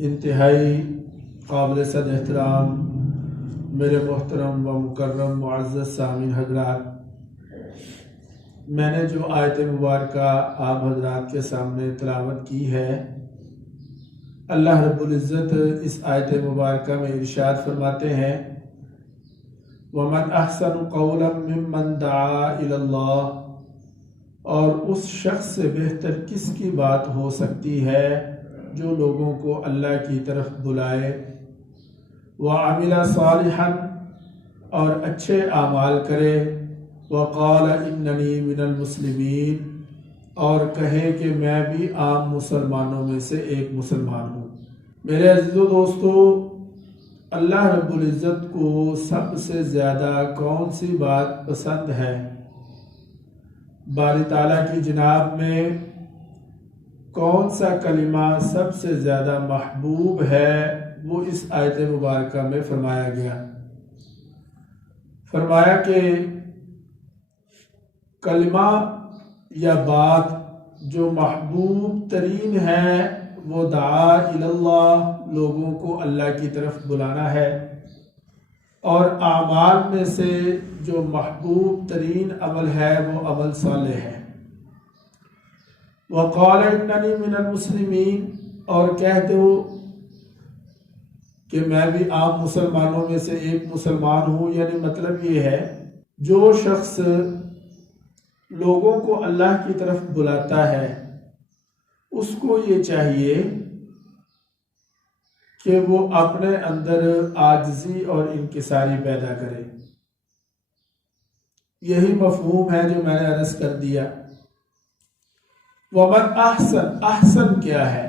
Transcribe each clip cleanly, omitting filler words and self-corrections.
انتہائی قابل صد احترام میرے محترم و مکرم معزز سامعین حضرات، میں نے جو آیت مبارکہ آپ حضرات کے سامنے تلاوت کی ہے، اللہ رب العزت اس آیت مبارکہ میں ارشاد فرماتے ہیں وَمَنْ أَحْسَنُ قَوْلًا مِّمَّنْ دَعَا إِلَى اللَّهِ، اور اس شخص سے بہتر کس کی بات ہو سکتی ہے جو لوگوں کو اللہ کی طرف بلائے، وَعَمِلَ صَالِحًا، اور اچھے اعمال کرے، وَقَالَ إِنَّنِي مِنَ الْمُسْلِمِينَ، اور کہے کہ میں بھی عام مسلمانوں میں سے ایک مسلمان ہوں۔ میرے عزیز و دوستو، اللہ رب العزت کو سب سے زیادہ کون سی بات پسند ہے؟ باری تعالیٰ کی جناب میں کون سا کلمہ سب سے زیادہ محبوب ہے؟ وہ اس آیت مبارکہ میں فرمایا گیا۔ فرمایا کہ کلمہ یا بات جو محبوب ترین ہے وہ دعا الی اللہ، لوگوں کو اللہ کی طرف بلانا ہے، اور اعمال میں سے جو محبوب ترین عمل ہے وہ عمل صالح ہے۔ وَقَالَ إِنَّنِي مِنَ الْمُسْلِمِينَ، اور کہہ دو کہ میں بھی عام مسلمانوں میں سے ایک مسلمان ہوں۔ یعنی مطلب یہ ہے جو شخص لوگوں کو اللہ کی طرف بلاتا ہے اس کو یہ چاہیے کہ وہ اپنے اندر عاجزی اور انکساری پیدا کرے۔ یہی مفہوم ہے جو میں نے عرض کر دیا۔ وَمَنْ أَحْسَنَ، احسن کیا ہے؟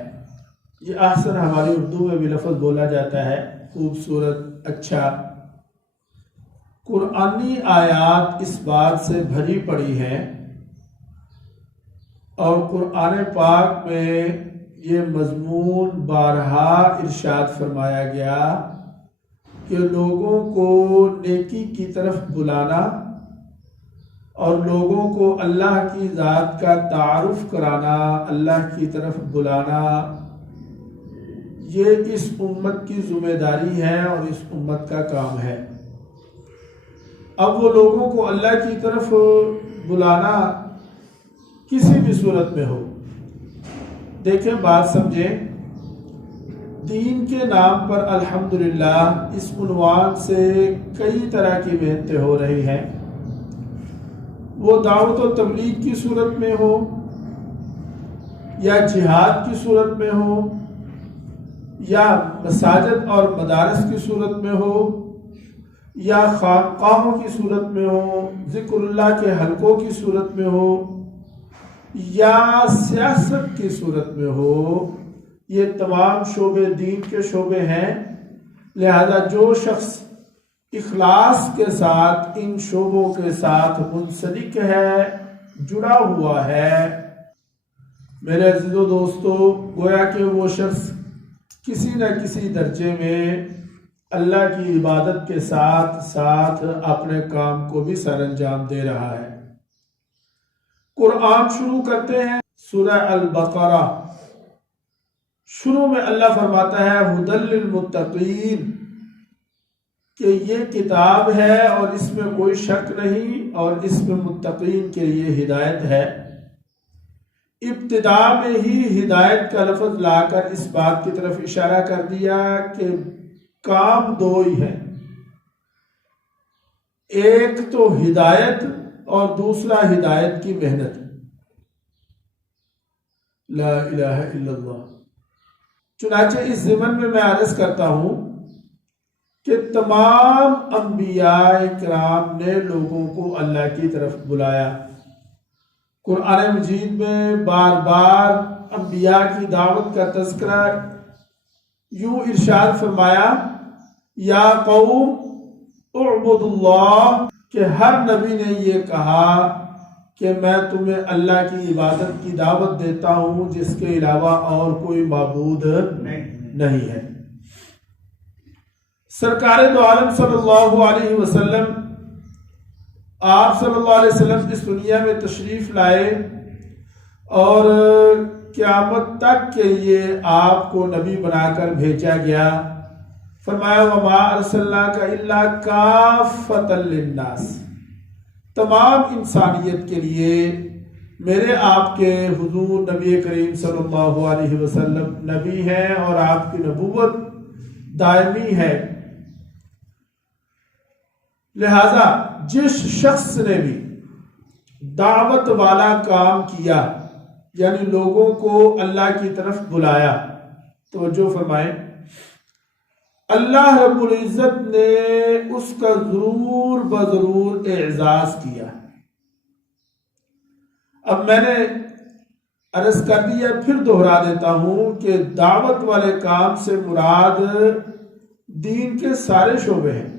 یہ احسن ہماری اردو میں بھی لفظ بولا جاتا ہے، خوبصورت، اچھا۔ قرآنی آیات اس بات سے بھری پڑی ہے، اور قرآن پاک میں یہ مضمون بارہا ارشاد فرمایا گیا کہ لوگوں کو نیکی کی طرف بلانا اور لوگوں کو اللہ کی ذات کا تعارف کرانا، اللہ کی طرف بلانا، یہ اس امت کی ذمہ داری ہے اور اس امت کا کام ہے۔ اب وہ لوگوں کو اللہ کی طرف بلانا کسی بھی صورت میں ہو، دیکھیں بات سمجھیں، دین کے نام پر الحمدللہ اس عنوان سے کئی طرح کی محنتیں ہو رہی ہیں، وہ دعوت و تبلیغ کی صورت میں ہو یا جہاد کی صورت میں ہو یا مساجد اور مدارس کی صورت میں ہو یا خانقاہوں کی صورت میں ہو، ذکر اللہ کے حلقوں کی صورت میں ہو یا سیاست کی صورت میں ہو، یہ تمام شعبے دین کے شعبے ہیں۔ لہذا جو شخص اخلاص کے ساتھ ان شعبوں کے ساتھ منسلک ہے، جڑا ہوا ہے، میرے عزیز و دوستو، گویا کہ وہ شخص کسی نہ کسی درجے میں اللہ کی عبادت کے ساتھ ساتھ اپنے کام کو بھی سر انجام دے رہا ہے۔ قرآن شروع کرتے ہیں سورہ البقرہ، شروع میں اللہ فرماتا ہے ھدی للمتقین، کہ یہ کتاب ہے اور اس میں کوئی شک نہیں، اور اس میں متقین کے لیے ہدایت ہے۔ ابتدا میں ہی ہدایت کا لفظ لا کر اس بات کی طرف اشارہ کر دیا کہ کام دو ہی ہے، ایک تو ہدایت اور دوسرا ہدایت کی محنت۔ لا الہ الا اللہ۔ چنانچہ اس ضمن میں عرض کرتا ہوں کہ تمام انبیاء کرام نے لوگوں کو اللہ کی طرف بلایا۔ قرآن مجید میں بار بار انبیاء کی دعوت کا تذکرہ یوں ارشاد فرمایا یا قوم اعبدوا اللہ، کہ ہر نبی نے یہ کہا کہ میں تمہیں اللہ کی عبادت کی دعوت دیتا ہوں جس کے علاوہ اور کوئی معبود نہیں ہے۔ سرکار دو عالم صلی اللہ علیہ وسلم، آپ صلی اللہ علیہ وسلم اس دنیا میں تشریف لائے، اور قیامت تک کے لیے آپ کو نبی بنا کر بھیجا گیا. فرمایا وما ارسلناک الا کافۃ للناس، تمام انسانیت کے لیے میرے آپ کے حضور نبی کریم صلی اللہ علیہ وسلم نبی ہیں اور آپ کی نبوت دائمی ہے. لہذا جس شخص نے بھی دعوت والا کام کیا، یعنی لوگوں کو اللہ کی طرف بلایا، توجہ فرمائیں، اللہ رب العزت نے اس کا ضرور بضرور اعزاز کیا. اب میں نے عرض کر دیا، پھر دوہرا دیتا ہوں کہ دعوت والے کام سے مراد دین کے سارے شعبے ہیں.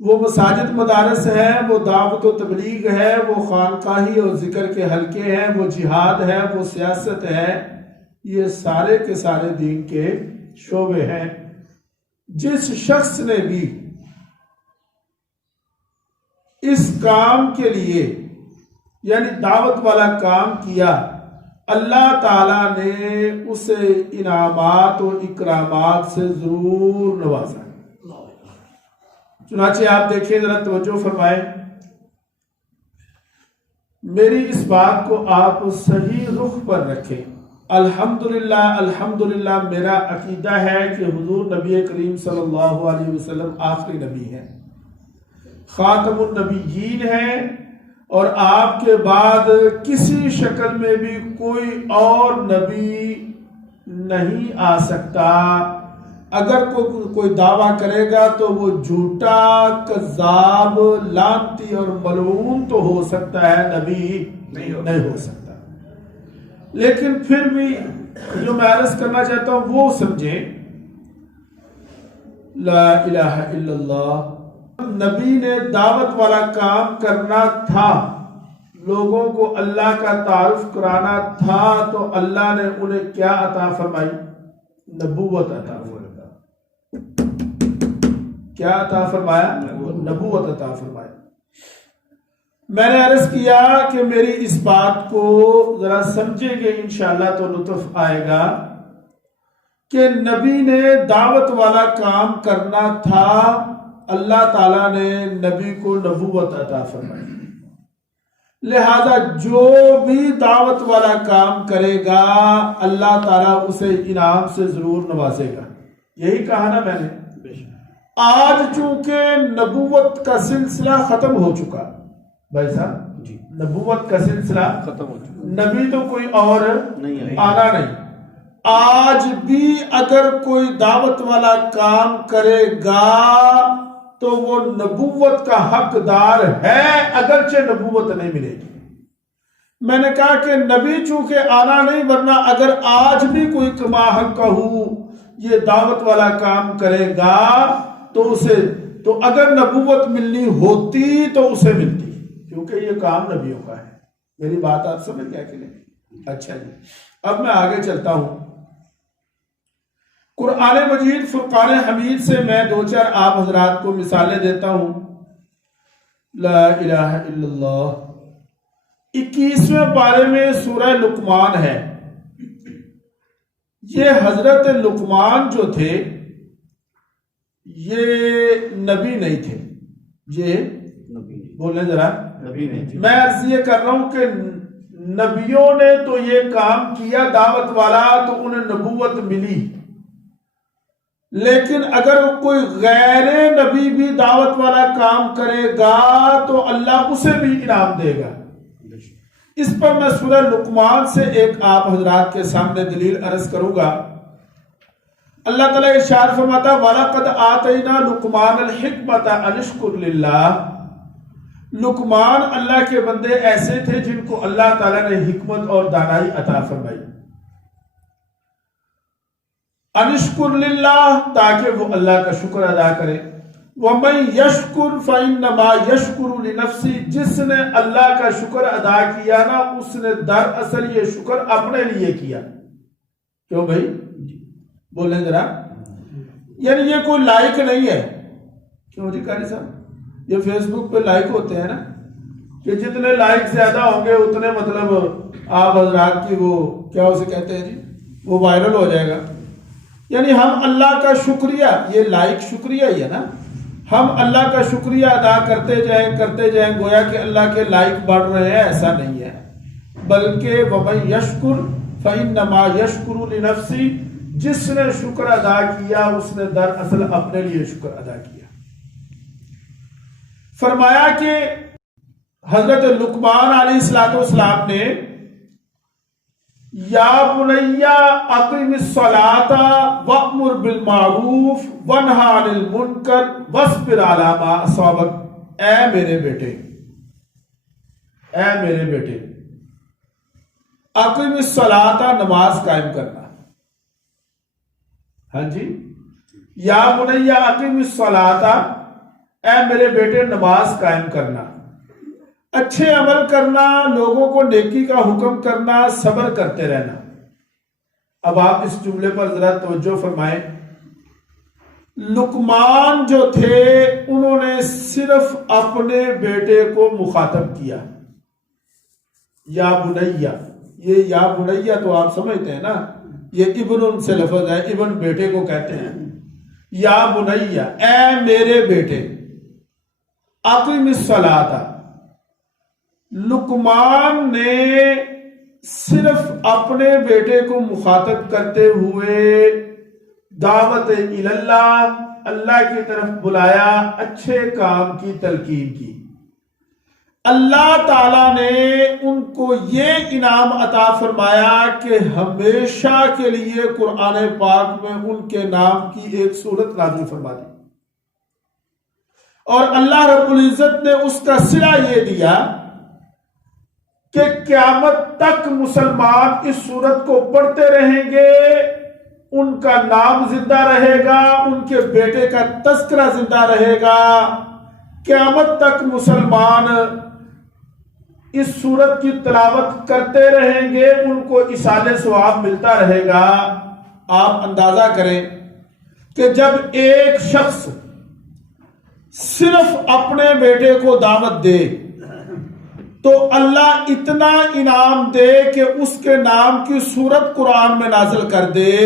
وہ مساجد مدارس ہیں، وہ دعوت و تبلیغ ہے، وہ خانقاہی اور ذکر کے حلقے ہیں، وہ جہاد ہے، وہ سیاست ہے، یہ سارے کے سارے دین کے شعبے ہیں. جس شخص نے بھی اس کام کے لیے یعنی دعوت والا کام کیا، اللہ تعالیٰ نے اسے انعامات و اکرامات سے ضرور نوازا. چنانچہ آپ دیکھیں، ذرا توجہ فرمائیں، میری اس بات کو آپ صحیح رخ پر رکھیں. الحمدللہ الحمدللہ میرا عقیدہ ہے کہ حضور نبی کریم صلی اللہ علیہ وسلم آخری نبی ہیں، خاتم النبیین ہیں، اور آپ کے بعد کسی شکل میں بھی کوئی اور نبی نہیں آ سکتا. اگر کوئی دعویٰ کرے گا تو وہ جھوٹا، کذاب، لعنتی اور ملعون تو ہو سکتا ہے، نبی نہیں ہو سکتا. لیکن پھر بھی جو میں عرض کرنا چاہتا ہوں وہ سمجھیں، لا الہ الا اللہ. نبی نے دعوت والا کام کرنا تھا، لوگوں کو اللہ کا تعارف کرانا تھا، تو اللہ نے انہیں کیا عطا فرمائی؟ نبوت عطا فرمائی. کیا عطا فرمایا؟ نبوت عطا فرمائی. میں نے عرض کیا کہ میری اس بات کو ذرا سمجھیں گے انشاءاللہ تو لطف آئے گا کہ نبی نے دعوت والا کام کرنا تھا، اللہ تعالیٰ نے نبی کو نبوت عطا فرمائی. لہذا جو بھی دعوت والا کام کرے گا اللہ تعالیٰ اسے انعام سے ضرور نوازے گا. یہی کہا نا میں نے. آج چونکہ نبوت کا سلسلہ ختم ہو چکا بھائی صاحب جی، نبوت کا سلسلہ ختم ہو چکا، نبی تو کوئی اور آنا نہیں. آج بھی اگر کوئی دعوت والا کام کرے گا تو وہ نبوت کا حقدار ہے، اگرچہ نبوت نہیں ملے گی. میں نے کہا کہ نبی چونکہ آنا نہیں، ورنہ اگر آج بھی کوئی کما حق کہو یہ دعوت والا کام کرے گا تو اگر نبوت ملنی ہوتی تو اسے ملتی، کیونکہ یہ کام نبیوں کا ہے. میری بات آپ سمجھ گیا کہ نہیں؟ اچھا جی، اب میں آگے چلتا ہوں. قرآن مجید فرقان حمید سے میں دو چار آپ حضرات کو مثالیں دیتا ہوں. لا الہ الا اللہ. 21ویں پارے میں سورہ لقمان ہے. یہ حضرت لقمان جو تھے یہ نبی نہیں تھے، یہ بولیں ذرا نبی نہیں تھے. میں عرض یہ کر رہا ہوں کہ نبیوں نے تو یہ کام کیا دعوت والا تو انہیں نبوت ملی، لیکن اگر کوئی غیر نبی بھی دعوت والا کام کرے گا تو اللہ اسے بھی انعام دے گا. اس پر میں سورہ لقمان سے ایک آپ حضرات کے سامنے دلیل عرض کروں گا. اللہ تعالیٰ ارشاد فرماتا وَلَقَدْ آتَيْنَا لُقْمَانَ الْحِكْمَةَ أَنِ اشْكُرْ لِلَّهِ. لقمان اللہ کے بندے ایسے تھے جن کو اللہ تعالیٰ نے حکمت اور دانائی عطا فرمائی. أَنِ اشْكُرْ لِلَّهِ، تاکہ وہ اللہ کا شکر ادا کرے. وَمَنْ يَشْكُرْ فَإِنَّمَا يَشْكُرُ لِنَفْسِهِ. جس نے اللہ کا شکر ادا کیا نا اس نے دراصل یہ شکر اپنے لیے کیا. کیوں بھائی؟ بولیں ذرا. یعنی یہ کوئی لائک نہیں ہے. کیوں جی قاری صاحب؟ یہ فیس بک پہ لائک ہوتے ہیں نا، کہ جتنے لائک زیادہ ہوں گے اتنے مطلب آپ حضرات کی وہ کیا اسے کہتے ہیں جی وہ وائرل ہو جائے گا. یعنی ہم اللہ کا شکریہ، یہ لائک شکریہ ہی ہے نا، ہم اللہ کا شکریہ ادا کرتے جائیں گویا کہ اللہ کے لائک بڑھ رہے ہیں، ایسا نہیں ہے. بلکہ وَمَن يَشْكُرْ فَإِنَّمَا يَشْكُرُ لِنَفْسِهِ، جس نے شکر ادا کیا اس نے دراصل اپنے لیے شکر ادا کیا. فرمایا کہ حضرت لقمان علیہ السلام نے یا بنی اقم الصلاۃ وامر بالمعروف وانہی عن المنکر واصبر علی ما اصابک، اے میرے بیٹے، اے میرے بیٹے، اقم الصلاۃ، نماز قائم کرنا. ہاں جی، یا بنی اقم الصلاۃ، اے میرے بیٹے نماز قائم کرنا، اچھے عمل کرنا، لوگوں کو نیکی کا حکم کرنا، صبر کرتے رہنا. اب آپ اس جملے پر ذرا توجہ فرمائیں. لقمان جو تھے انہوں نے صرف اپنے بیٹے کو مخاطب کیا، یا بنیہ. یہ یا بنیہ تو آپ سمجھتے ہیں نا، یہ ابن سے لفظ ہے، ابن بیٹے کو کہتے ہیں. یا بنیہ، اے میرے بیٹے، اقم الصلاۃ. لقمان نے صرف اپنے بیٹے کو مخاطب کرتے ہوئے دعوت اللہ، اللہ کی طرف بلایا، اچھے کام کی تلقین کی. اللہ تعالیٰ نے ان کو یہ انعام عطا فرمایا کہ ہمیشہ کے لیے قرآن پاک میں ان کے نام کی ایک سورت نازل فرما دی، اور اللہ رب العزت نے اس کا صلہ یہ دیا کہ قیامت تک مسلمان اس سورت کو پڑھتے رہیں گے، ان کا نام زندہ رہے گا، ان کے بیٹے کا تذکرہ زندہ رہے گا. قیامت تک مسلمان اس سورت کی تلاوت کرتے رہیں گے، ان کو اصالِ ثواب ملتا رہے گا. آپ اندازہ کریں کہ جب ایک شخص صرف اپنے بیٹے کو دعوت دے تو اللہ اتنا انعام دے کہ اس کے نام کی سورت قرآن میں نازل کر دے،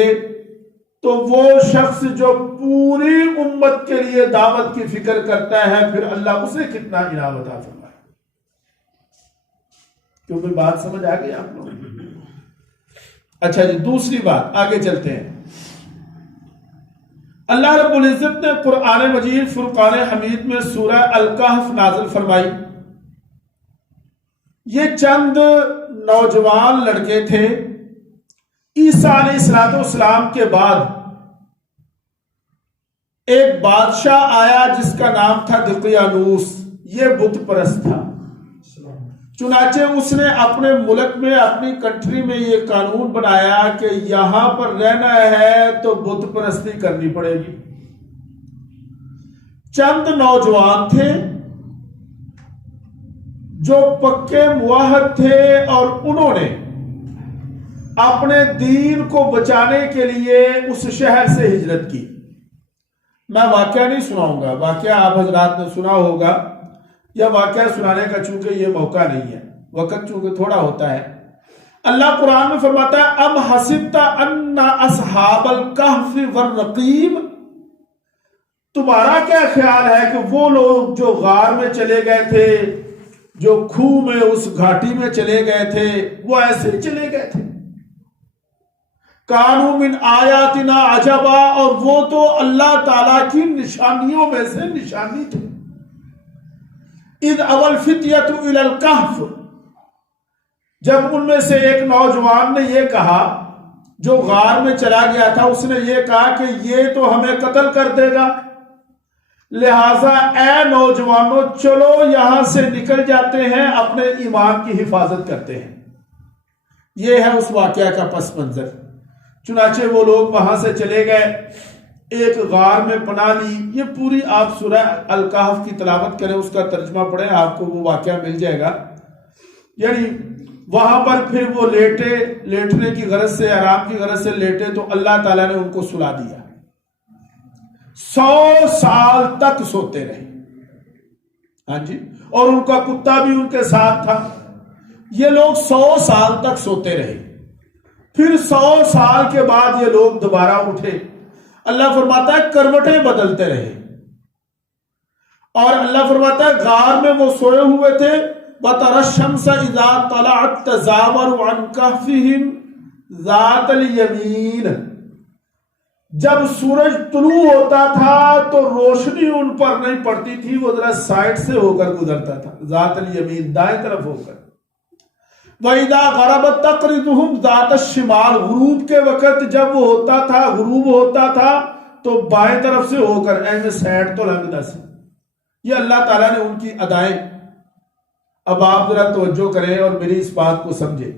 تو وہ شخص جو پوری امت کے لیے دعوت کی فکر کرتا ہے پھر اللہ اسے کتنا انعام عطا فرمائے. کیونکہ بات سمجھ آ گئی آپ لوگ؟ اچھا جی، دوسری بات آگے چلتے ہیں. اللہ رب العزت نے قرآن مجید فرقان حمید میں سورہ الکہف نازل فرمائی. یہ چند نوجوان لڑکے تھے. عیسیٰ علیہ السلام کے بعد ایک بادشاہ آیا جس کا نام تھا دقیانوس. یہ بت پرست تھا. چنانچہ اس نے اپنے ملک میں، اپنی کنٹری میں یہ قانون بنایا کہ یہاں پر رہنا ہے تو بت پرستی کرنی پڑے گی. چند نوجوان تھے جو پکے موحد تھے اور انہوں نے اپنے دین کو بچانے کے لیے اس شہر سے ہجرت کی. میں واقعہ نہیں سناؤں گا، واقعہ آپ حضرات نے سنا ہوگا، یا واقعہ سنانے کا چونکہ یہ موقع نہیں ہے، وقت چونکہ تھوڑا ہوتا ہے. اللہ قرآن میں فرماتا ہے ام حسبت ان اصحاب الکہف والرقیم، تمہارا کیا خیال ہے کہ وہ لوگ جو غار میں چلے گئے تھے، جو کھوہ میں اس گھاٹی میں چلے گئے تھے، وہ ایسے چلے گئے تھے. کانوا من آیاتنا عجبا، اور وہ تو اللہ تعالیٰ کی نشانیوں میں سے نشانی تھے. اذ اول فتیۃ الی الکہف، جب ان میں سے ایک نوجوان نے یہ کہا، جو غار میں چلا گیا تھا، اس نے یہ کہا کہ یہ تو ہمیں قتل کر دے گا، لہٰذا اے نوجوانوں چلو یہاں سے نکل جاتے ہیں، اپنے ایمان کی حفاظت کرتے ہیں. یہ ہے اس واقعہ کا پس منظر. چنانچہ وہ لوگ وہاں سے چلے گئے، ایک غار میں پناہ لی. یہ پوری آپ سورہ الکہف کی تلاوت کریں، اس کا ترجمہ پڑھیں، آپ کو وہ واقعہ مل جائے گا. یعنی وہاں پر پھر وہ لیٹنے کی غرض سے، آرام کی غرض سے لیٹے تو اللہ تعالیٰ نے ان کو سلا دیا. 100 سال تک سوتے رہے. ہاں جی، اور ان کا کتا بھی ان کے ساتھ تھا. یہ لوگ 100 سال تک سوتے رہے. پھر 100 سال کے بعد یہ لوگ دوبارہ اٹھے. اللہ فرماتا ہے کروٹیں بدلتے رہے. اور اللہ فرماتا ہے غار میں وہ سوئے ہوئے تھے. وَتَرَى الشَّمْسَ إِذَا طَلَعَتْ تَزَاوَرُ عَنْ كَهْفِهِمْ ذَاتَ الْيَمِينِ. جب سورج طلوع ہوتا تھا تو روشنی ان پر نہیں پڑتی تھی، وہ ذرا سائڈ سے ہو کر گزرتا تھا، ذات الیمین، دائیں طرف ہو کر. وَإِذَا غَرَبَتْ تَقْرِضُهُمْ ذَاتَ الشِّمَالِ. غروب کے وقت جب وہ ہوتا تھا، غروب ہوتا تھا تو بائیں طرف سے ہو کر، ایسے سائڈ تو لگنا سی. یہ اللہ تعالیٰ نے ان کی ادائیں. اب آپ ذرا توجہ کریں اور میری اس بات کو سمجھیں.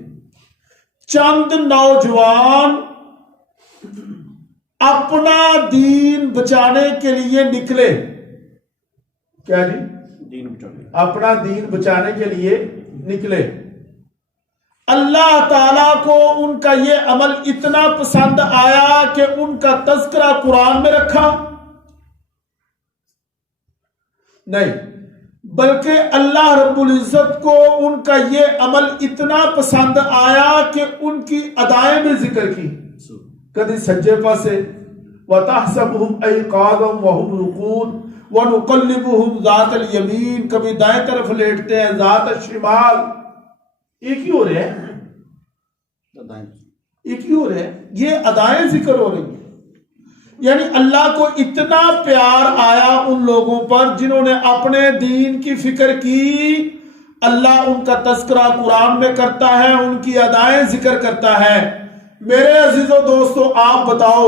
چند نوجوان اپنا دین بچانے کے لیے نکلے. کیا جی؟ دین بچانے. اپنا دین بچانے کے لیے نکلے. اللہ تعالیٰ کو ان کا یہ عمل اتنا پسند آیا کہ ان کا تذکرہ قرآن میں رکھا؟ نہیں، بلکہ اللہ رب العزت کو ان کا یہ عمل اتنا پسند آیا کہ ان کی ادائیں میں ذکر کی. کدی سجے پاسے وَتَحْسَبُهُمْ أَيْقَاظًا وَهُمْ رُقُودٌ وَنُقَلِّبُهُمْ ذَاتَ الْيَمِينِ. کبھی دائیں طرف لیٹتے ہیں، ذات الشمال. ایک ہی ہو رہے ہیں، ایک ہی ہو رہے ہیں. یہ ادائیں ذکر ہو رہی ہیں. یعنی اللہ کو اتنا پیار آیا ان لوگوں پر جنہوں نے اپنے دین کی فکر کی. اللہ ان کا تذکرہ قرآن میں کرتا ہے، ان کی ادائیں ذکر کرتا ہے. میرے عزیزو دوستو، آپ بتاؤ،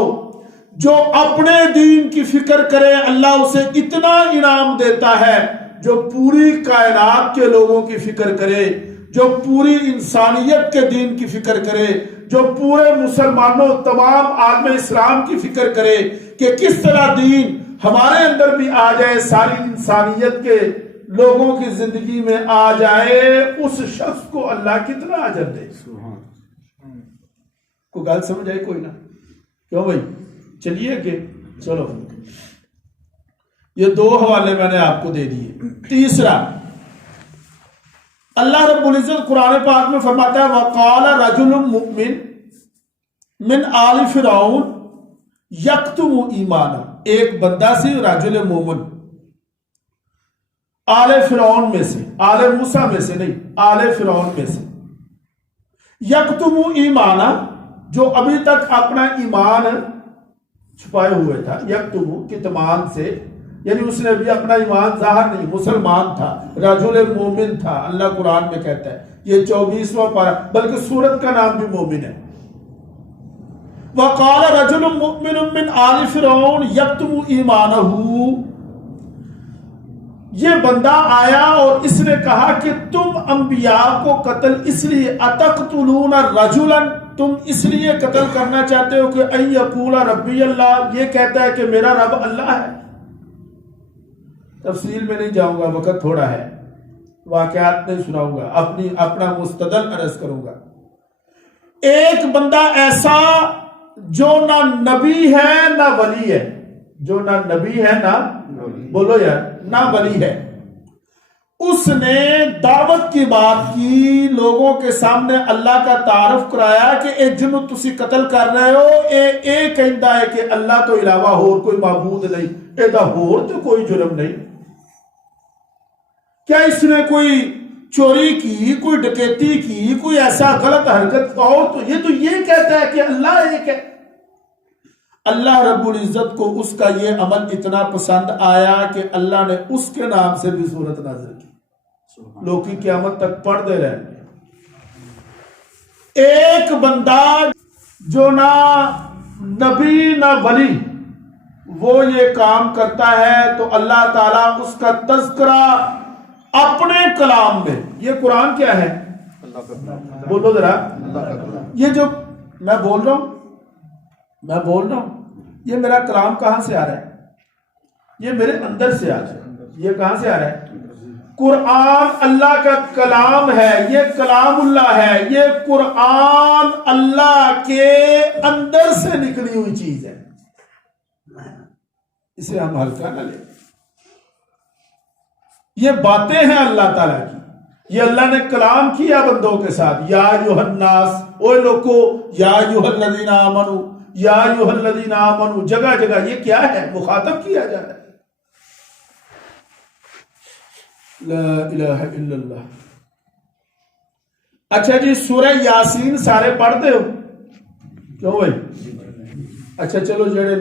جو اپنے دین کی فکر کرے اللہ اسے اتنا انعام دیتا ہے. جو پوری کائنات کے لوگوں کی فکر کرے، جو پوری انسانیت کے دین کی فکر کرے، جو پورے مسلمانوں، تمام عالم اسلام کی فکر کرے کہ کس طرح دین ہمارے اندر بھی آ جائے، ساری انسانیت کے لوگوں کی زندگی میں آ جائے، اس شخص کو اللہ کتنا اجر دے. کوئی گل سمجھ آئی؟ کوئی نہ. کیوں بھائی؟ چلیے کہ چلو، یہ 2 حوالے میں نے آپ کو دے دیے. تیسرا، اللہ رب العزت قرآن پاک میں فرماتا ہے وَقَالَ رَجُلٌ مُؤْمِنٌ مِنْ آلِ فِرْعَوْنَ یکتم ایمانہ. ایک بندہ سی رجل مومن آل فرعون میں سے، آل موسیٰ میں سے نہیں، آل فرعون میں سے. یکتم ایمانہ، جو ابھی تک اپنا ایمان چھپائے ہوئے تھا. یکتم کتمان سے، یعنی اس نے ابھی اپنا ایمان ظاہر نہیں، مسلمان تھا، رجل مومن تھا. اللہ قرآن میں کہتا ہے، یہ 24واں پارہ، بلکہ سورت کا نام بھی مومن ہے. وَقَالَ رَجُلٌ مُؤْمِنٌ مِّنْ آلِ فِرْعَوْنَ يَكْتُمُ إِيمَانَهُ. یہ بندہ آیا اور اس نے کہا کہ تم انبیاء کو قتل اس لیے، أَتَقْتُلُونَ رَجُلًا، تم اس لیے قتل کرنا چاہتے ہو کہ أَن يَقُولَ رَبِّيَ اللَّهُ، یہ کہتا ہے کہ میرا رب اللہ ہے. تفصیل میں نہیں جاؤں گا، وقت تھوڑا ہے، واقعات نہیں سناؤں گا، اپنا مستدل عرض کروں گا. ایک بندہ ایسا جو نہ نبی ہے نہ ولی ہے، جو نہ نبی ہے نہ، بولو یار، نہ ولی ہے. اس نے دعوت کی بات کی، لوگوں کے سامنے اللہ کا تعارف کرایا کہ اے جنوں تسی قتل کر رہے ہو، اے کہندا ہے کہ اللہ تو علاوہ ہور کوئی معبود نہیں، اے دا ہور تو کوئی جرم نہیں. کیا اس نے کوئی چوری کی، کوئی ڈکیتی کی، کوئی ایسا غلط حرکت، اور تو یہ کہتا ہے کہ اللہ ایک ہے. اللہ رب العزت کو اس کا یہ عمل اتنا پسند آیا کہ اللہ نے اس کے نام سے بھی سورت نازل کی. لوگ کی قیامت تک پڑھتے رہیں گے. ایک بندہ جو نہ نبی نہ ولی، وہ یہ کام کرتا ہے تو اللہ تعالیٰ اس کا تذکرہ اپنے کلام میں، یہ قرآن کیا ہے؟ بولو ذرا. یہ جو میں بول رہا ہوں، یہ میرا کلام کہاں سے آ رہا ہے؟ یہ میرے اندر سے آ رہا ہے. یہ کہاں سے آ رہا ہے؟ قرآن اللہ کا کلام ہے، یہ کلام اللہ ہے، یہ قرآن اللہ کے اندر سے نکلی ہوئی چیز ہے. اسے ہم ہلکا نہ لیں. یہ باتیں ہیں اللہ تعالیٰ کی، یہ اللہ نے کلام کیا بندوں کے ساتھ. یا ایھا الناس، اوے لوگو، یا ایھا الذین آمنو، یا ایھا الذین آمنو، جگہ جگہ یہ کیا ہے؟ مخاطب کیا جا رہا ہے. لا الہ الا اللہ. اچھا جی، سورہ یاسین سارے پڑھتے ہو کیوں بھائی؟ اچھا چلو جڑے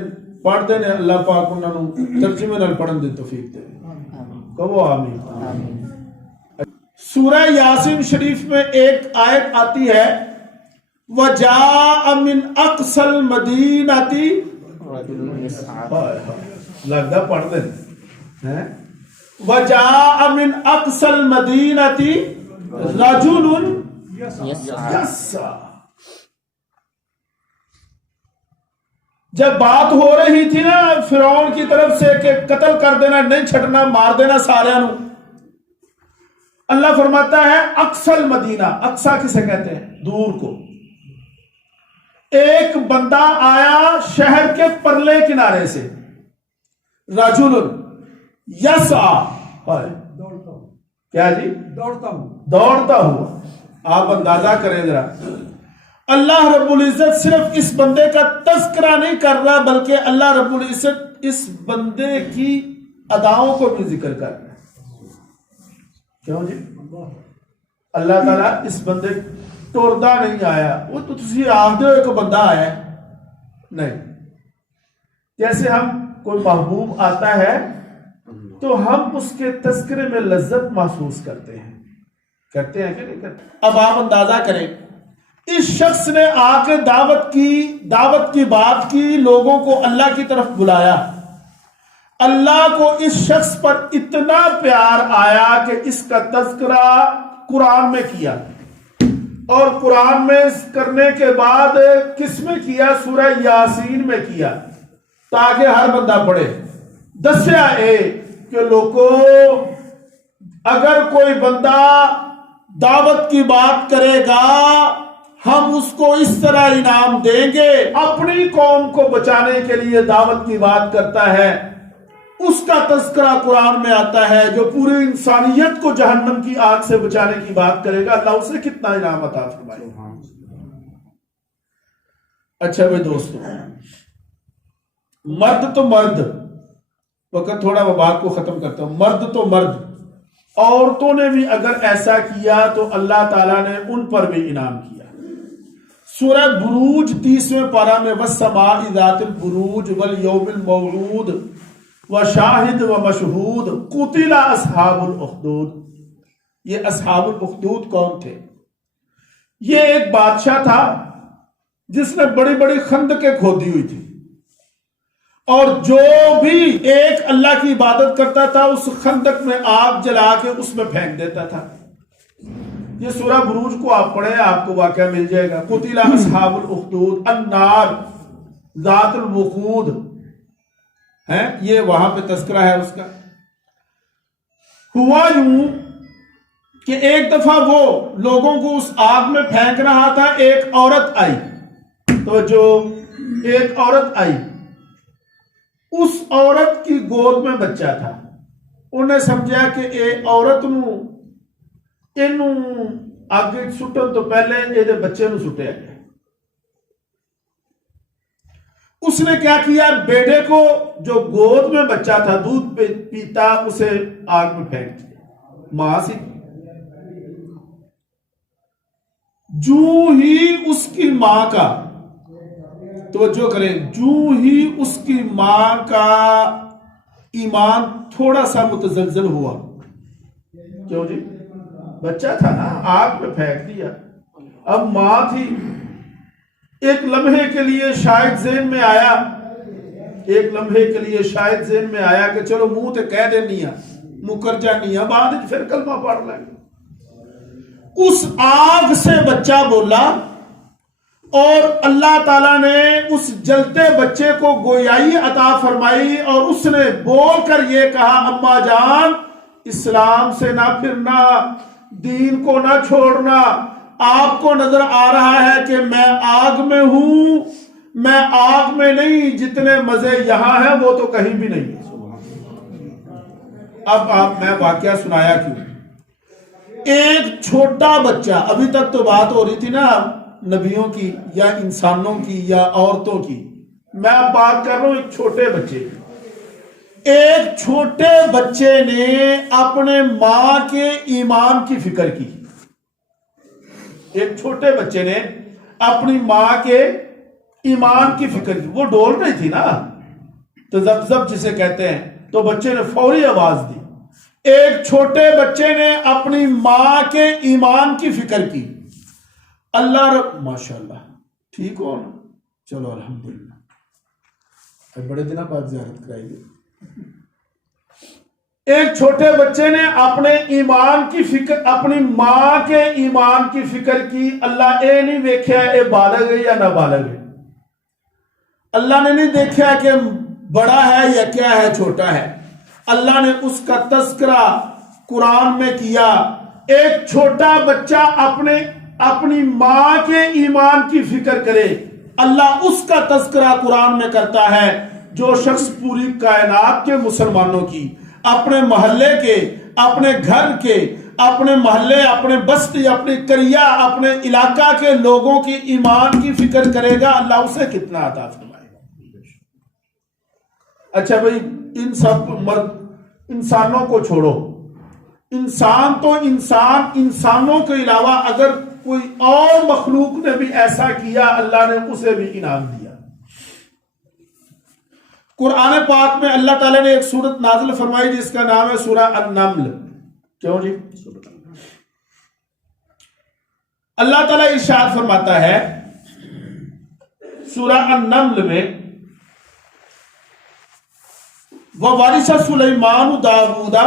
پڑھتے نے اللہ پاک انہاں نوں ترجمے نال پڑھن دی توفیق دے. کہو آمین. سورہ یاسین شریف میں ایک آیت آتی ہے وَجَاءَ مِنْ أَقْصَى الْمَدِينَةِ، لگتا پڑھ دیں. وَجَاءَ مِنْ أَقْصَى الْمَدِينَةِ رَجُلٌ يَسْعَى. جب بات ہو رہی تھی نا فرعون کی طرف سے کہ قتل کر دینا، نہیں چھٹنا، مار دینا سارے نو، اللہ فرماتا ہے اقصی المدینہ. اقصی کسے کہتے ہیں؟ دور کو. ایک بندہ آیا شہر کے پرلے کنارے سے، رجل یسعی، کیا جی؟ دوڑتا ہوا. آپ اندازہ کریں ذرا، اللہ رب العزت صرف اس بندے کا تذکرہ نہیں کر رہا بلکہ اللہ رب العزت اس بندے کی اداؤں کو بھی ذکر کر رہا ہے. کیوں جی؟ اللہ تعالیٰ اس بندے ٹوردا نہیں آیا. وہ تو تسی آخدے ہو ایک بندہ آیا ہے نہیں. جیسے ہم کوئی محبوب آتا ہے تو ہم اس کے تذکرے میں لذت محسوس کرتے ہیں کہ نہیں کرتے؟ اب آپ اندازہ کریں، اس شخص نے آ کے دعوت کی بات کی، لوگوں کو اللہ کی طرف بلایا. اللہ کو اس شخص پر اتنا پیار آیا کہ اس کا تذکرہ قرآن میں کیا، اور قرآن میں کرنے کے بعد کس میں کیا؟ سورہ یاسین میں کیا، تاکہ ہر بندہ پڑھے. دسیا اے کہ لوگوں، اگر کوئی بندہ دعوت کی بات کرے گا ہم اس کو اس طرح انعام دیں گے. اپنی قوم کو بچانے کے لیے دعوت کی بات کرتا ہے، اس کا تذکرہ قرآن میں آتا ہے. جو پوری انسانیت کو جہنم کی آگ سے بچانے کی بات کرے گا اللہ اسے کتنا انعام عطا فرمائے. اچھا بھائی دوستو، مرد تو مرد، وقت تھوڑا میں بات کو ختم کرتا ہوں. مرد تو مرد، عورتوں نے بھی اگر ایسا کیا تو اللہ تعالیٰ نے ان پر بھی انعام کیا. سورہ بروج 30ویں پارہ میں وَالسَّمَاءِ ذَاتِ الْبُرُوجِ وَالْيَوْمِ الْمَوْعُودِ وَشَاهِدٍ وَمَشْهُودٍ قُتِلَ أَصْحَابُ الْأُخْدُودِ. یہ اصحاب الأخدود کون تھے؟ یہ ایک بادشاہ تھا جس نے بڑی بڑی خندقیں کھودی ہوئی تھی، اور جو بھی ایک اللہ کی عبادت کرتا تھا اس خندق میں آگ جلا کے اس میں پھینک دیتا تھا. یہ سورہ بروج کو آپ پڑھیں، آپ کو واقعہ مل جائے گا. قتل اصحاب الاخدود النار ذات الوقود ہے، یہ وہاں پہ تذکرہ ہے اس کا. ہوا یوں کہ ایک دفعہ وہ لوگوں کو اس آگ میں پھینک رہا تھا. ایک عورت آئی، تو جو ایک عورت آئی، اس عورت کی گود میں بچہ تھا. انہیں سمجھا کہ ایک عورت نو اینوں آگے سٹن تو پہلے یہ بچے نو سٹیا گیا. اس نے کیا کیا؟ بیٹے کو جو گود میں بچہ تھا دودھ پیتا اسے آگ میں پھینک دیا. ماں سی جو ہی اس کی ماں کا، توجہ کریں، جو ہی اس کی ماں کا ایمان تھوڑا سا متزلزل ہوا. کیوں جی؟ بچہ تھا نا، آگ میں پھینک دیا. اب ماں تھی، ایک لمحے کے لیے شاید ذہن میں آیا کہ چلو منہ تے کہہ دینی ہے، مکر جانی ہے، بعد پھر کلمہ پڑھ لیں گے. اس آگ سے بچہ بولا، اور اللہ تعالیٰ نے اس جلتے بچے کو گویائی عطا فرمائی، اور اس نے بول کر یہ کہا اماں جان اسلام سے نہ پھرنا، دین کو نہ چھوڑنا. آپ کو نظر آ رہا ہے کہ میں آگ میں ہوں، میں آگ میں نہیں، جتنے مزے یہاں ہیں وہ تو کہیں بھی نہیں. اب آپ میں واقعہ سنایا کیوں؟ ایک چھوٹا بچہ، ابھی تک تو بات ہو رہی تھی نا نبیوں کی یا انسانوں کی یا عورتوں کی، میں اب بات کر رہا ہوں ایک چھوٹے بچے کی۔ ایک چھوٹے بچے نے اپنے ماں کے ایمان کی فکر کی۔ ایک چھوٹے بچے نے اپنی ماں کے ایمان کی فکر کی۔ وہ ڈول رہی تھی نا، تو زب جسے کہتے ہیں، تو بچے نے فوری آواز دی۔ ایک چھوٹے بچے نے اپنی ماں کے ایمان کی فکر کی۔ اللہ رب، ماشاءاللہ ٹھیک ہو نا؟ چلو الحمدللہ، بڑے دنوں بعد زیارت کرائی گئی۔ ایک چھوٹے بچے نے اپنے ایمان کی فکر، اپنی ماں کے ایمان کی فکر کی۔ اللہ اے نہیں دیکھا اے بالغ ہے یا نہ بالغ ہے، اللہ نے نہیں دیکھا کہ بڑا ہے یا کیا ہے، چھوٹا ہے۔ اللہ نے اس کا تذکرہ قرآن میں کیا۔ ایک چھوٹا بچہ اپنی ماں کے ایمان کی فکر کرے، اللہ اس کا تذکرہ قرآن میں کرتا ہے۔ جو شخص پوری کائنات کے مسلمانوں کی، اپنے محلے کے، اپنے گھر کے، اپنے محلے، اپنے بستی، اپنی قریہ، اپنے علاقہ کے لوگوں کی ایمان کی فکر کرے گا، اللہ اسے کتنا عطا فرمائے گا۔ اچھا بھائی، ان سب انسانوں کو چھوڑو، انسان تو انسانوں کے علاوہ اگر کوئی اور مخلوق نے بھی ایسا کیا، اللہ نے اسے بھی انعام دیا۔ قرآن پاک میں اللہ تعالیٰ نے ایک سورت نازل فرمائی جس کا نام ہے سورہ النمل۔ کیوں جی؟ اللہ تعالیٰ ارشاد فرماتا ہے سورہ النمل میں، وَوَرِثَ سُلَيْمَانُ دَاوُودَ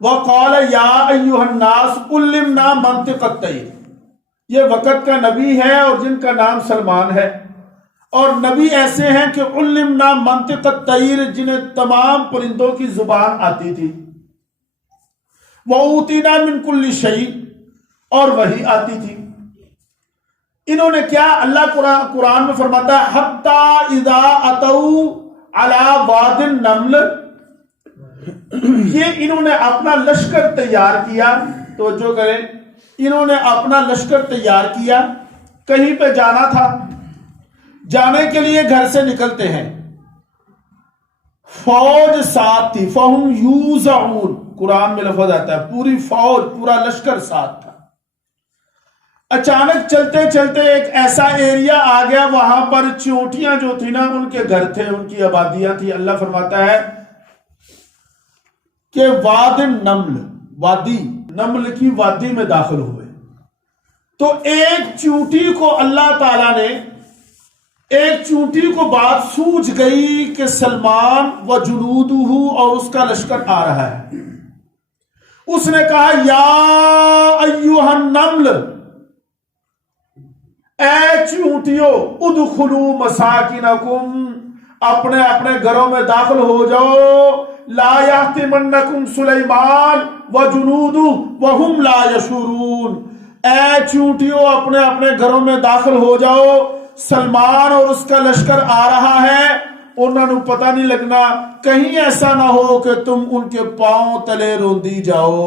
وَقَالَ يَا أَيُّهَا النَّاسُ عُلِّمْنَا مَنطِقَ الطَّيْرِ۔ یہ وقت کا نبی ہے اور جن کا نام سلمان ہے، اور نبی ایسے ہیں کہ علمنا منطق الطیر، جنہیں تمام پرندوں کی زبان آتی تھی، وَأُوتِينَا مِن كُلِّ شَيْءٍ، اور وہی آتی تھی۔ انہوں نے کیا؟ اللہ قرآن میں فرماتا ہے حَتَّى إِذَا أَتَوْا عَلَى وَادِ النَّمْلِ، یہ انہوں نے اپنا لشکر تیار کیا۔ توجہ کریں، انہوں نے اپنا لشکر تیار کیا، کہیں پہ جانا تھا، جانے کے لیے گھر سے نکلتے ہیں، فوج ساتھ تھی، فَهُمْ يُوزَعُونَ، قرآن میں لفظ آتا ہے پوری فوج، پورا لشکر ساتھ تھا۔ اچانک چلتے چلتے ایک ایسا ایریا آ گیا، وہاں پر چونٹیاں جو تھی نا، ان کے گھر تھے، ان کی آبادیاں تھی۔ اللہ فرماتا ہے کہ واد النمل، وادی نمل کی وادی میں داخل ہوئے، تو ایک چونٹی کو اللہ تعالیٰ نے، ایک چونٹی کو بات سوجھ گئی کہ سلمان و جنودہ، اور اس کا لشکر آ رہا ہے۔ اس نے کہا یا ایھا النمل، اے چونٹیوں، ادخلوا مساکنکم، اپنے اپنے گھروں میں داخل ہو جاؤ، لا یحطمنکم سلیمان وجنودہ وہم لا یشعرون، اے چونٹیوں اپنے اپنے گھروں میں داخل ہو جاؤ، سلمان اور اس کا لشکر آ رہا ہے، انہوں نے پتہ نہیں لگنا، کہیں ایسا نہ ہو کہ تم ان کے پاؤں تلے روندی جاؤ۔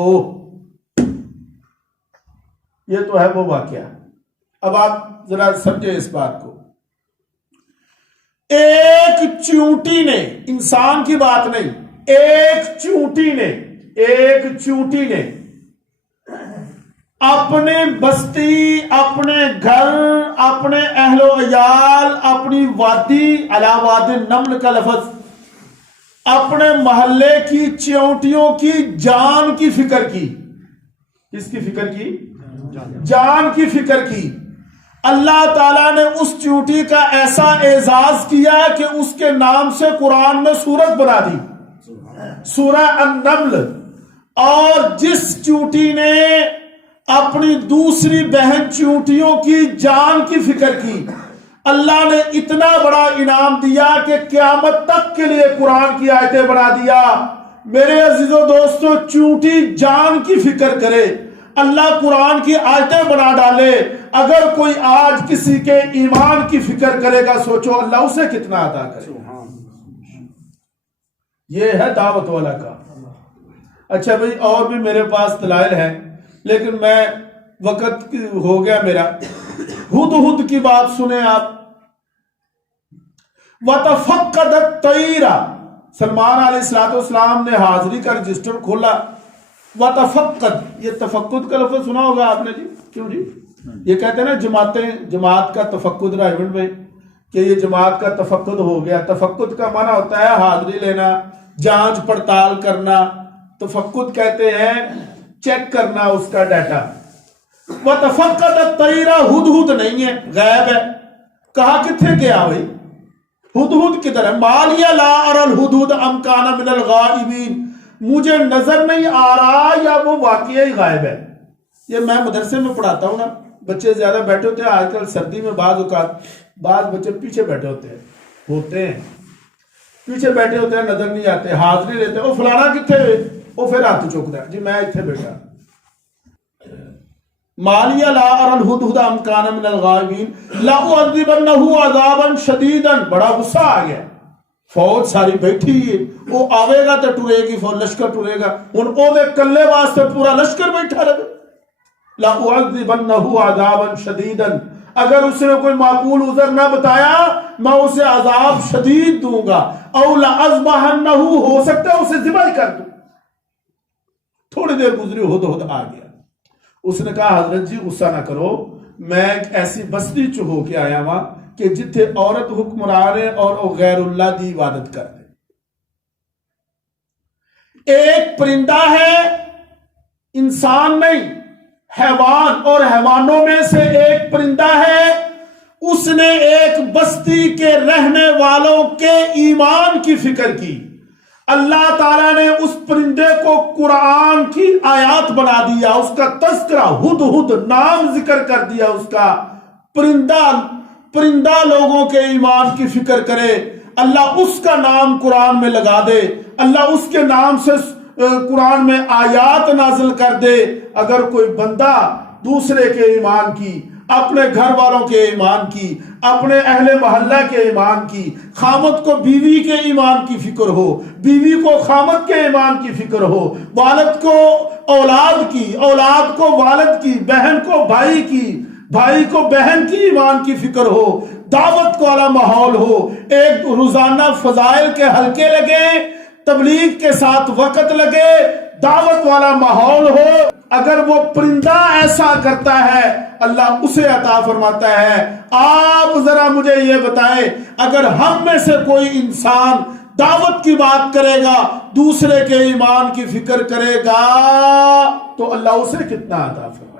یہ تو ہے وہ واقعہ۔ اب آپ ذرا سمجھے اس بات کو۔ ایک چونٹی نے، انسان کی بات نہیں، ایک چونٹی نے اپنے بستی، اپنے گھر، اپنے اہل و عیال، اپنی وادی، علی واد النمل کا لفظ، اپنے محلے کی چونٹیوں کی جان کی فکر کی۔ کس کی فکر کی؟ جان کی فکر کی۔ اللہ تعالیٰ نے اس چونٹی کا ایسا اعزاز کیا کہ اس کے نام سے قرآن میں سورت بنا دی، سورہ النمل۔ اور جس چونٹی نے اپنی دوسری بہن چونٹیوں کی جان کی فکر کی، اللہ نے اتنا بڑا انعام دیا کہ قیامت تک کے لیے قرآن کی آیتیں بنا دیا۔ میرے عزیزو دوستو، چونٹی جان کی فکر کرے، اللہ قرآن کی آیتیں بنا ڈالے۔ اگر کوئی آج کسی کے ایمان کی فکر کرے گا، سوچو اللہ اسے کتنا عطا کرے۔ یہ ہے دعوت والا کا۔ اچھا بھئی اور بھی میرے پاس دلائل ہیں لیکن میں وقت ہو گیا میرا. ہدہد کی بات سنیں آپ. وَتَفَقَّدَ الطَّيْرَ، سلمان علیہ السلام نے حاضری کا رجسٹر کھولا. وَتَفَقَّد، یہ تفقد کا لفظ سنا ہوگا آپ نے جی؟ کیوں جی؟ یہ کہتے ہیں نا جماعت کا تفقد رائمنڈ میں کہ یہ جماعت کا تفقد ہو گیا. تفقد کا معنی ہوتا ہے حاضری لینا، جانچ پڑتال کرنا. تفقد کہتے ہیں چیک کرنا اس کا ڈیٹا. وَتَفَقَّدَ الطَّيْرَ، ہدہد نہیں ہے، غائب ہے. کہا کتنے گیا بھائی؟ ہدہد کدھر ہے؟ مَالِيَ لَا أَرَى الْهُدْهُدَ أَمْ كَانَ مِنَ الْغَائِبِينَ، مجھے نظر نہیں آ رہا یا وہ واقعی غائب ہے. یہ میں مدرسے میں پڑھاتا ہوں نا، بچے زیادہ بیٹھے ہوتے ہیں. آج کل سردی میں بعض اوقات بعض بچے پیچھے بیٹھے ہوتے ہیں پیچھے بیٹھے ہوتے ہیں، نظر نہیں آتے. حاضری لیتے ہیں، وہ فلانا کتنے، وہ پھر ہاتھ چوکتا ہے جی میں اتنے بیٹھا. مَالِيَ لَا أَرَى الْهُدْهُدَ أَمْ كَانَ مِنَ الْغَائِبِينَ لَأُعَذِّبَنَّهُ عَذَابًا شَدِيدًا. بڑا غصہ آ گیا. فوج ساری بیٹھی ہے، وہ آوے گا تو ٹرے گی، فوج لشکر ٹرے گا. ان او دے کلے واسطے پورا لشکر بیٹھا رہے. لَأُعَذِّبَنَّهُ عَذَابًا شَدِيدًا، اگر اس نے کوئی معقول عذر نہ بتایا میں اسے عذاب شدید دوں گا. او لَأَذْبَحَنَّهُ، ہو سکتا ہے اسے ذبح کر دوں. تھوڑی دیر گزری، ہدہد آ گیا. اس نے کہا حضرت جی غصہ نہ کرو، میں ایک ایسی بستی چ ہو کے آیا ہوں کہ جتھے عورت حکمران ہے اور وہ غیر اللہ دی عبادت کر دے. ایک پرندہ ہے، انسان نہیں، حیوان، اور حیوانوں میں سے ایک پرندہ ہے. اس نے ایک بستی کے رہنے والوں کے ایمان کی فکر کی. اللہ تعالیٰ نے اس پرندے کو قرآن کی آیات بنا دیا، اس کا تذکرہ ہدہد نام ذکر کر دیا اس کا. پرندہ لوگوں کے ایمان کی فکر کرے، اللہ اس کا نام قرآن میں لگا دے، اللہ اس کے نام سے قرآن میں آیات نازل کر دے. اگر کوئی بندہ دوسرے کے ایمان کی، اپنے گھر والوں کے ایمان کی، اپنے اہل محلہ کے ایمان کی، خامد کو بیوی کے ایمان کی فکر ہو، بیوی کو خامد کے ایمان کی فکر ہو، والد کو اولاد کی، اولاد کو والد کی، بہن کو بھائی کی، بھائی کو بہن کی ایمان کی فکر ہو، دعوت کو والا ماحول ہو، ایک روزانہ فضائل کے حلقے لگے، تبلیغ کے ساتھ وقت لگے، دعوت والا ماحول ہو. اگر وہ پرندہ ایسا کرتا ہے اللہ اسے عطا فرماتا ہے. آپ ذرا مجھے یہ بتائیں، اگر ہم میں سے کوئی انسان دعوت کی بات کرے گا، دوسرے کے ایمان کی فکر کرے گا، تو اللہ اسے کتنا عطا فرمائے.